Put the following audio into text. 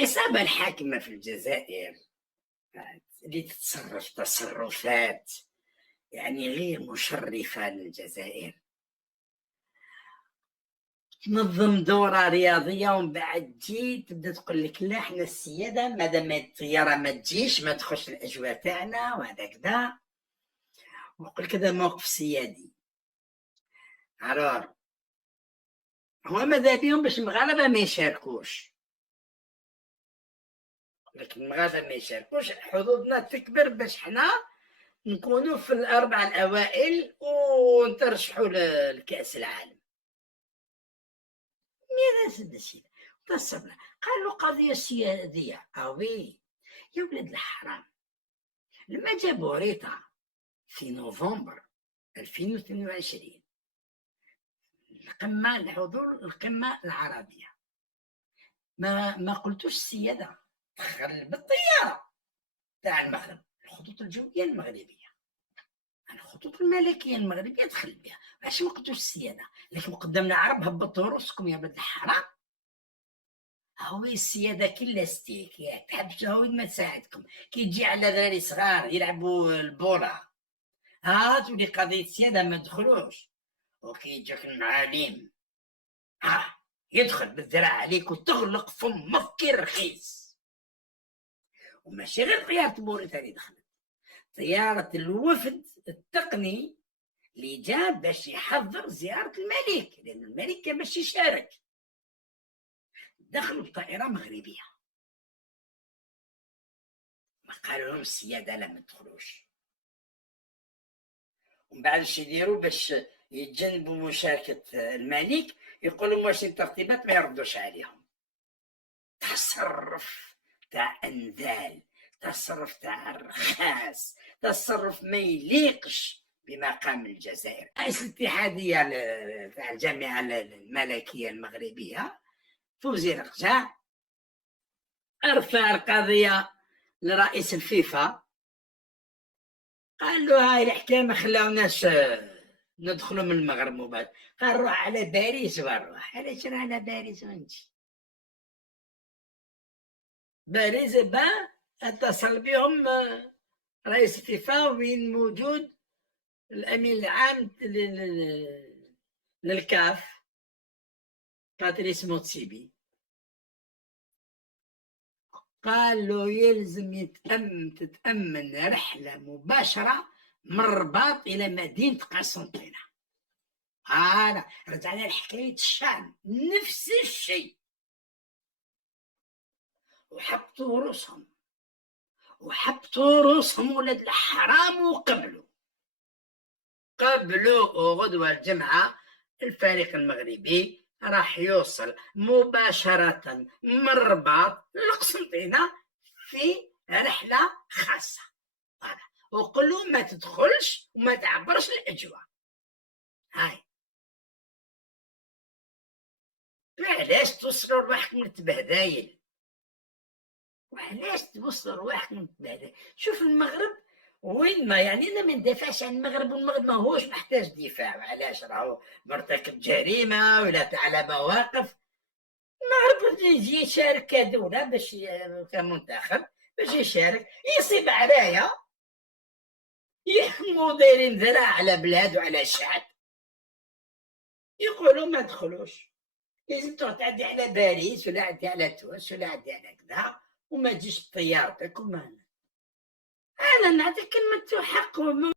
العصابة الحاكمة في الجزائر اللي تتصرف تصرفات يعني غير مشرفة للجزائر، تنظم دورة رياضية ومن بعد تجي تبدا تقول لك لا حنا السيادة مادام الطيارة ما تجيش ما تخش الأجواء تاعنا وهذا كذا، ويقول لك هذا موقف سيادي. هو ماذا بيهم باش المغاربة ما يشاركوش، لكن المغاربة ما يشاركوش حظوظنا تكبر باش حنا نكونوا في الأربعة الأوائل ونترشحوا لكأس العالم. ماذا سيدي السيد تصبنا قالوا قضية سيادية أوي يا ولاد الحرام. لما جابوا ريتا في نوفمبر 2022 القمة الحضور القمة العربية، ما قلتوش السيادة دخل بالطيارة تاع المغرب الخطوط الجوية المغربية الخطوط الملكية المغربية دخل بها، علاش ما قلتوش السيادة؟ لكن قدام العرب هبطوا راسكم يا ولاد الحرام. هو السيادة كي لاستيك ياك تحبش هو ما تساعدكم كي تجي على دراري صغار يلعبوا البوله تولي قضية السيادة ما دخلوش، وكي يجيك المعالم يدخل بالذراع عليك وتغلق فمك كي رخيص. وماشي غير طيارة موريتانيا دخلت، طيارة الوفد التقني اللي جا باش يحضر زيارة الملك لأن الملك كان باش يشارك، دخلوا بطائرة مغربية ما قالوا لهم السيادة لا ما تدخلوش. ومن بعد اش يديروا باش يتجنبوا مشاركة الملك يقولوا ماشي ترتيبات ما يردوش عليهم. تصرف تاع انذال، تصرف تاع الرخاص، تصرف ما يليقش بمقام الجزائر. رئيس الاتحادية تاع الجامعة الملكية المغربية فوزي رقجع ارفع القضية لرئيس الفيفا، قال له هاي الحكايه ما خلاوناش ندخلوا من المغرب مباشر، قال روح على باريس ونروح. علاش راه على باريس ونجي باريس اتصل بهم رئيس الفيفا وين موجود الامين العام للكاف باتريس موتسيبي، قال له يلزم تتأمن رحلة مباشرة من الرباط إلى مدينة قسنطينة. رجعنا لحكاية الشام نفس الشيء، وحبطوا رؤوسهم ولاد الحرام وقبلوا وغدوة الجمعة الفريق المغربي راح يوصل مباشرة من الرباط لقسنطينة في رحلة خاصة. وقلوا ما تدخلش وما تعبرش الأجواء. هاي علاش توصلوا رواحكم للتبهدايل؟ وعلاش توصلوا رواحكم للتبهدايل؟ شوف المغرب وين ما يعني انا ما ندافعش عن المغرب، والمغرب ما هوش محتاج دفاع، علاش راهو مرتكب جريمه ولا على مواقف. المغرب يجي يشارك كدوله باش كمنتخب باش يشارك يصيب عرايا يحكموا دايرين ذراع على بلاد وعلى شعب يقولوا ما دخلوش، لازم تروح تعدي على باريس ولا عدي على تونس ولا عدي على كذا وما تجيش بطيارتك. وما انا نعطيك كلمه حق